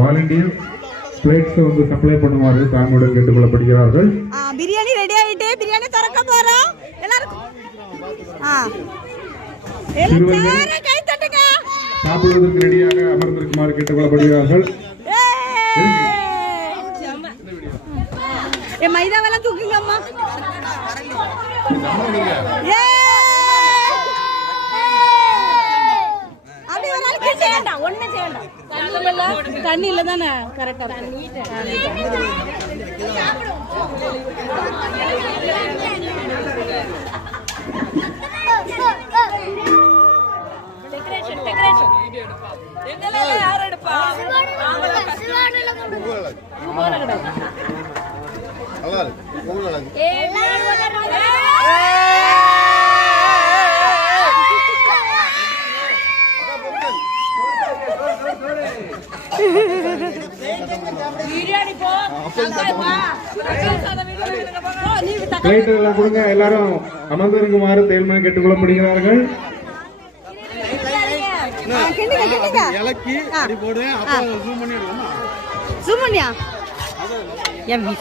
Volunteer plates வந்து supply பண்ணுமாறு தாமுடன் கேட்டுக்கொள்ளப்படுகிறார்கள். Biryani ready ஆயிட்டு பிரியாணி திறக்க போறோம். எல்லாரும் கை தட்டுங்க. சாப்பிடுவதற்கு ரெடியாக அமர்ந்திருக்குமாறு கேட்டுக்கொள்ளப்படுகிறார்கள். மைதாவெல்லாம் தூக்குங்க அம்மா. தண்ணி இல்ல தானே கரெக்டா கொடுங்க. எல்லாரும் அமர்ந்திருக்குமாறு தேர்மனை கேட்டுக்கொள்ளப்படுகிறார்கள்.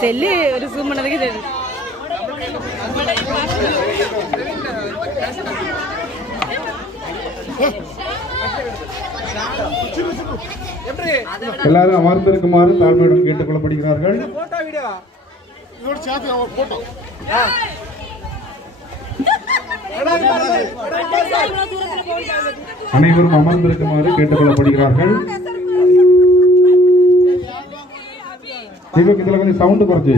செல்லு ஒரு ஜூம் பண்ணதுக்கு எல்லாரும் அமர்ந்திருக்குமாறு தாழ்மையுடன் கேட்டுக்கொள்ளப்படுகிறார்கள். அனைவரும் அமர்ந்திருக்குமாறு கேட்டுக்கொள்ளப்படுகிறார்கள். இதுல கொஞ்சம் சவுண்ட் குறைச்சு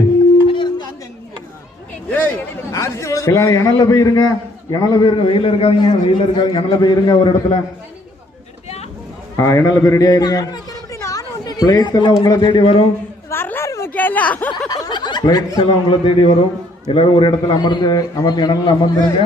எல்லாரும் இணல போயிருங்க. வெயில இருக்காதீங்க. இணல போயிருங்க. ஒரு இடத்துல இணல போய் ரெடி ஆயிருங்க. பிளேட்ஸ் எல்லாம் உங்களை தேடி வரும். பிளேட்ஸ் எல்லாம் உங்களை தேடி வரும். எல்லாரும் ஒரு இடத்துல அமர்ந்து இணல அமர்ந்துருங்க.